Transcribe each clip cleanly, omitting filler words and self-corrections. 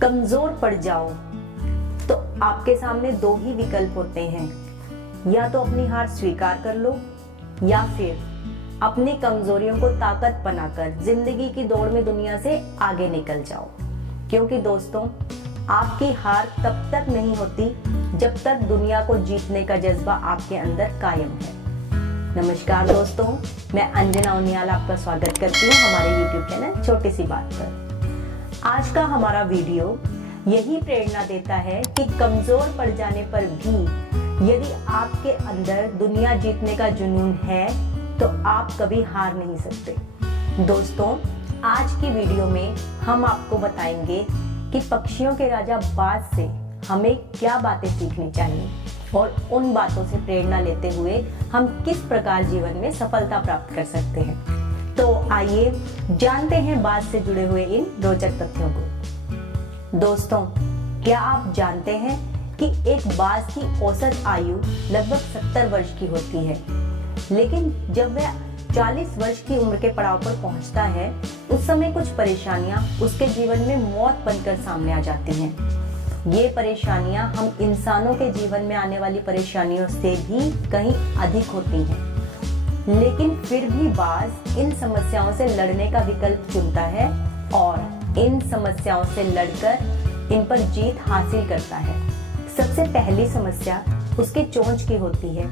कमजोर पड़ जाओ तो आपके सामने दो ही विकल्प होते हैं, या तो अपनी हार स्वीकार कर लो या फिर अपनी कमजोरियों को ताकत बनाकर जिंदगी की दौड़ में दुनिया से आगे निकल जाओ। क्योंकि दोस्तों, आपकी हार तब तक नहीं होती जब तक दुनिया को जीतने का जज्बा आपके अंदर कायम है। नमस्कार दोस्तों, मैं अंजना उनियाल आपका स्वागत करती हूँ हमारे YouTube चैनल छोटी सी बात पर। आज का हमारा वीडियो यही प्रेरणा देता है कि कमजोर पड़ जाने पर भी यदि आपके अंदर दुनिया जीतने का जुनून है तो आप कभी हार नहीं सकते। दोस्तों, आज की वीडियो में हम आपको बताएंगे कि पक्षियों के राजा बाज से हमें क्या बातें सीखनी चाहिए और उन बातों से प्रेरणा लेते हुए हम किस प्रकार जीवन में सफलता प्राप्त कर सकते हैं। तो आइए जानते हैं बाज से जुड़े हुए इन रोचक तथ्यों को। दोस्तों, क्या आप जानते हैं कि एक बाज की औसत आयु लगभग 70 वर्ष की होती है, लेकिन जब वह 40 वर्ष की उम्र के पड़ाव पर पहुंचता है उस समय कुछ परेशानियां उसके जीवन में मौत बनकर सामने आ जाती हैं। ये परेशानियां हम इंसानों के जीवन में आने वाली परेशानियों से भी कहीं अधिक होती हैं, लेकिन फिर भी बाज इन समस्याओं से लड़ने का विकल्प चुनता है और इन समस्याओं से लड़कर इन पर जीत हासिल करता है। सबसे पहली समस्या उसके चोंच की होती है,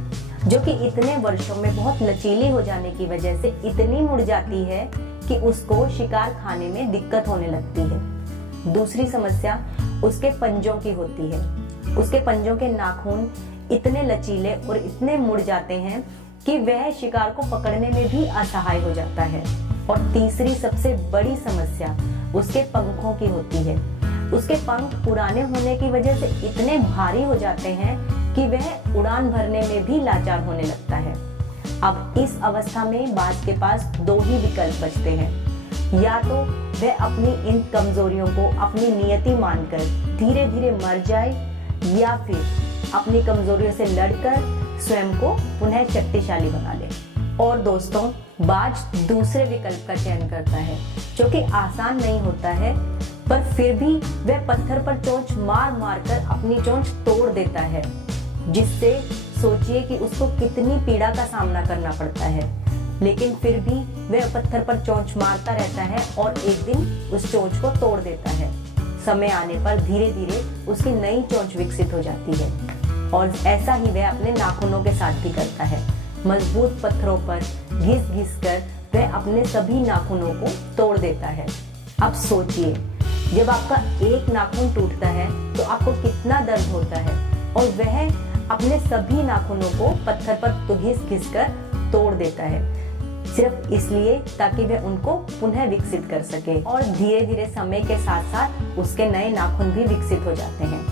जो कि इतने वर्षों में बहुत लचीली हो जाने की वजह से इतनी मुड़ जाती है कि उसको शिकार खाने में दिक्कत होने लगती है। दूसरी समस्या उसके पंजों की होती है। उसके पंजों के नाखून इतने लचीले और इतने मुड़ जाते हैं कि वह शिकार को पकड़ने में भी असहाय हो जाता है। और तीसरी सबसे बड़ी समस्या उसके पंखों की होती है। उसके पंख पुराने होने की वजह से इतने भारी हो जाते हैं कि वह उड़ान भरने में भी लाचार होने लगता है। अब इस अवस्था में बाज के पास दो ही विकल्प बचते हैं, या तो वह अपनी इन कमजोरियों को अपनी नियति मानकर धीरे धीरे मर जाए, या फिर अपनी कमजोरियों से लड़कर स्वयं को पुनः शक्तिशाली बना ले। और दोस्तों, बाज दूसरे विकल्प का चयन करता है, जो कि आसान नहीं होता है, पर फिर भी वह पत्थर पर चोंच मार मार कर अपनी चोंच तोड़ देता है, जिससे सोचिए कि उसको कितनी पीड़ा का सामना करना पड़ता है। लेकिन फिर भी वह पत्थर पर चोंच मारता रहता है और एक दिन उस चोंच को तोड़ देता है। समय आने पर धीरे धीरे उसकी नई चोंच विकसित हो जाती है, और ऐसा ही वह अपने नाखूनों के साथ भी करता है। मजबूत पत्थरों पर घिस घिस कर वह अपने सभी नाखूनों को तोड़ देता है। अब सोचिए, जब आपका एक नाखून टूटता है तो आपको कितना दर्द होता है, और वह अपने सभी नाखूनों को पत्थर पर घिस घिस कर तोड़ देता है, सिर्फ इसलिए ताकि वह उनको पुनः विकसित कर सके। और धीरे धीरे समय के साथ साथ उसके नए नाखून भी विकसित हो जाते हैं।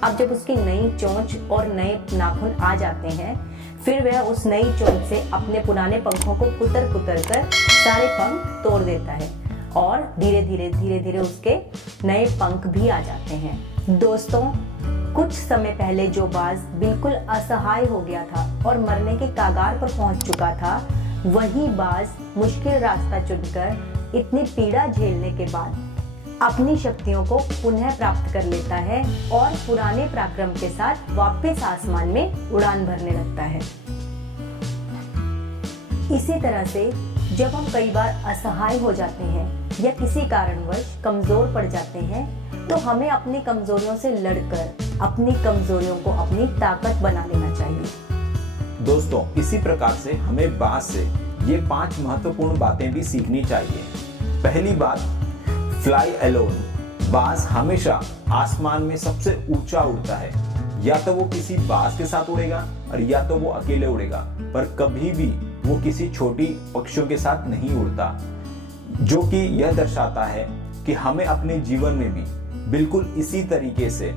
अब जब उसकी नई चोंच और नए नाखून आ जाते हैं, फिर वह उस नई चोंच से अपने पुराने पंखों को कुतर कुतर कर सारे पंख तोड़ देता है, और धीरे धीरे उसके नए पंख भी आ जाते हैं। दोस्तों, कुछ समय पहले जो बाज बिल्कुल असहाय हो गया था और मरने के कागार पर पहुंच चुका था, वही बाज मुश्किल रास्ता चुनकर इतनी पीड़ा झेलने के बाद अपनी शक्तियों को पुनः प्राप्त कर लेता है और पुराने पराक्रम के साथ वापस आसमान में उड़ान भरने लगता है। इसी तरह से जब हम कई बार असहाय हो जाते हैं या किसी कारणवश कमजोर पड़ जाते हैं, तो हमें अपनी कमजोरियों से लड़कर अपनी कमजोरियों को अपनी ताकत बना लेना चाहिए। दोस्तों, इसी प्रकार से हमें बाज से ये 5 महत्वपूर्ण बातें भी सीखनी चाहिए। पहली बात, फ्लाई अलोन। बाज हमेशा आसमान में सबसे ऊंचा उड़ता है। या तो वो किसी बाज के साथ उड़ेगा और या तो वो अकेले उड़ेगा, पर कभी भी वो किसी छोटी पक्षियों के साथ नहीं उड़ता, जो कि यह दर्शाता है कि हमें अपने जीवन में भी बिल्कुल इसी तरीके से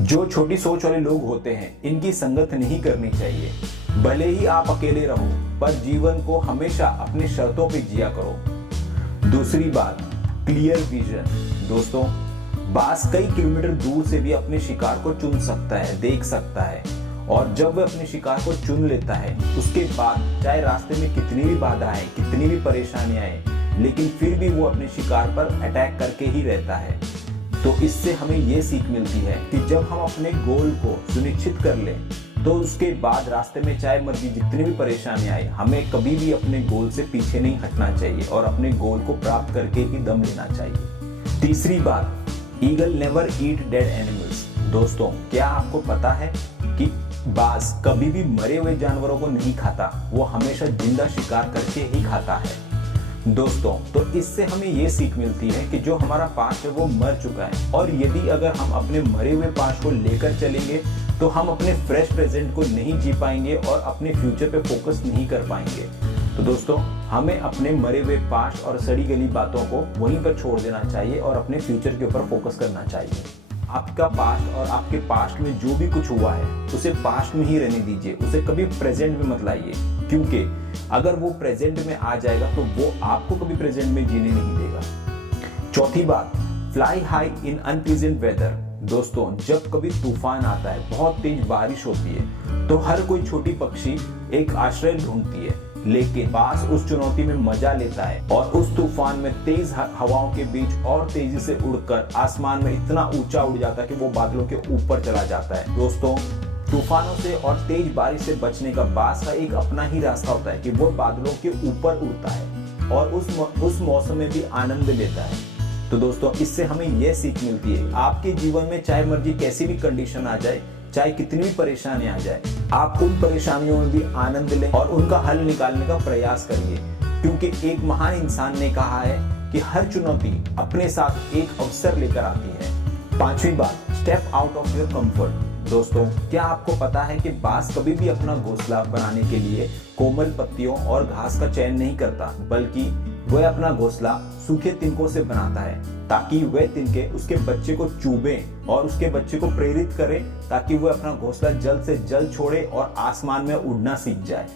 जो छोटी सोच वाले लोग होते हैं इनकी संगत नहीं करनी चाहिए। भले ही आप अकेले रहो, पर जीवन को हमेशा अपने शर्तों पे जिया करो। दूसरी बात, क्लियर विजन। दोस्तों, बाज कई किलोमीटर दूर से भी अपने शिकार को चुन सकता है, देख सकता है, और जब वह अपने शिकार को चुन लेता है उसके बाद चाहे रास्ते में कितनी भी बाधा आए, कितनी भी परेशानियां आए, लेकिन फिर भी वो अपने शिकार पर अटैक करके ही रहता है। तो इससे हमें ये सीख मिलती है कि जब हम अपने गोल को सुनिश्चित कर लें तो उसके बाद रास्ते में चाहे मर्जी जितनी भी परेशानी आए, हमें कभी भी अपने गोल से पीछे नहीं हटना चाहिए और अपने गोल को प्राप्त करके ही दम लेना चाहिए। तीसरी बात, ईगल नेवर ईट डेड एनिमल्स। दोस्तों, क्या आपको पता है कि बाज कभी भी मरे हुए जानवरों को नहीं खाता, वो हमेशा जिंदा शिकार करके ही खाता है। दोस्तों, तो इससे हमें ये सीख मिलती है कि जो हमारा पास्ट है वो मर चुका है, और यदि अगर हम अपने मरे हुए पास्ट को लेकर चलेंगे तो हम अपने फ्रेश प्रेजेंट को नहीं जी पाएंगे और अपने फ्यूचर पे फोकस नहीं कर पाएंगे। तो दोस्तों, हमें अपने मरे हुए पास्ट और सड़ी गली बातों को वहीं पर छोड़ देना चाहिए और अपने फ्यूचर के ऊपर फोकस करना चाहिए। आपका पास्ट और आपके पास्ट में जो भी कुछ हुआ है उसे पास्ट में ही रहने दीजिए, उसे कभी प्रेजेंट में मत लाइए, क्योंकि अगर वो प्रेजेंट में आ जाएगा तो वो आपको कभी प्रेजेंट में जीने नहीं देगा। चौथी बात, fly high in unpleasant weather. दोस्तों, जब कभी तूफान आता है, बहुत तेज बारिश होती है, तो हर कोई छोटी पक्षी एक आश्रय ढूंढती है, लेकिन बाज उस चुनौती में मजा लेता है और उस तूफान में तेज हवाओं के बीच और तेजी से उड़कर आसमान में इतना ऊंचा उड़ जाता है कि वो बादलों के ऊपर चला जाता है। दोस्तों, तूफानों से और तेज बारिश से बचने का बाज का एक अपना ही रास्ता होता है कि वो बादलों के ऊपर उड़ता है और उस मौसम में भी आनंद लेता है। तो दोस्तों, इससे हमें यह सीख मिलती है, आपके जीवन में चाहे मर्जी कैसी भी कंडीशन आ जाए, चाहे कितनी भी परेशानी आ जाए, आप उन परेशानियों में भी आनंद लें और उनका हल निकालने का प्रयास करिए, क्योंकि एक महान इंसान ने कहा है कि हर चुनौती अपने साथ एक अवसर लेकर आती है। पांचवी बात, step out of your comfort. दोस्तों, क्या आपको पता है कि बाज कभी भी अपना घोंसला बनाने के लिए कोमल पत्तियों और घास का चयन नहीं करता, बल्कि वह अपना घोंसला सूखे तिनकों से बनाता है, ताकि वह तिनके उसके बच्चे को चुभें और उसके बच्चे को प्रेरित करें, ताकि वह अपना घोंसला जल्द से जल्द छोड़े और आसमान में उड़ना सीख जाए।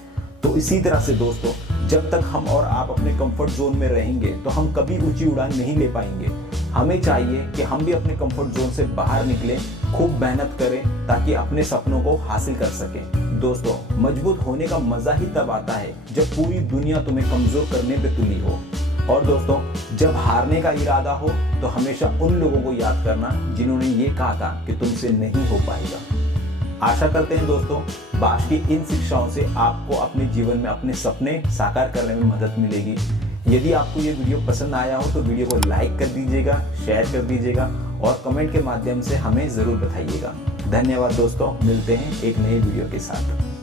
तो इसी तरह से दोस्तों, जब तक हम और आप अपने कंफर्ट जोन में रहेंगे तो हम कभी ऊंची उड़ान नहीं ले पाएंगे। हमें चाहिए कि हम भी अपने कंफर्ट जोन से बाहर निकलें, खूब मेहनत करें, ताकि अपने सपनों को हासिल कर सकें। दोस्तों, मजबूत होने का मजा ही तब आता है जब पूरी दुनिया तुम्हें कमजोर करने पे तुली हो। और दोस्तों, जब हारने का इरादा हो तो हमेशा उन लोगों को याद करना जिन्होंने ये कहा था कि तुमसे नहीं हो पाएगा। आशा करते हैं दोस्तों, बाज की इन शिक्षाओं से आपको अपने जीवन में अपने सपने साकार करने में मदद मिलेगी। यदि आपको ये वीडियो पसंद आया हो तो वीडियो को लाइक कर दीजिएगा, शेयर कर दीजिएगा और कमेंट के माध्यम से हमें जरूर बताइएगा। धन्यवाद दोस्तों, मिलते हैं एक नए वीडियो के साथ।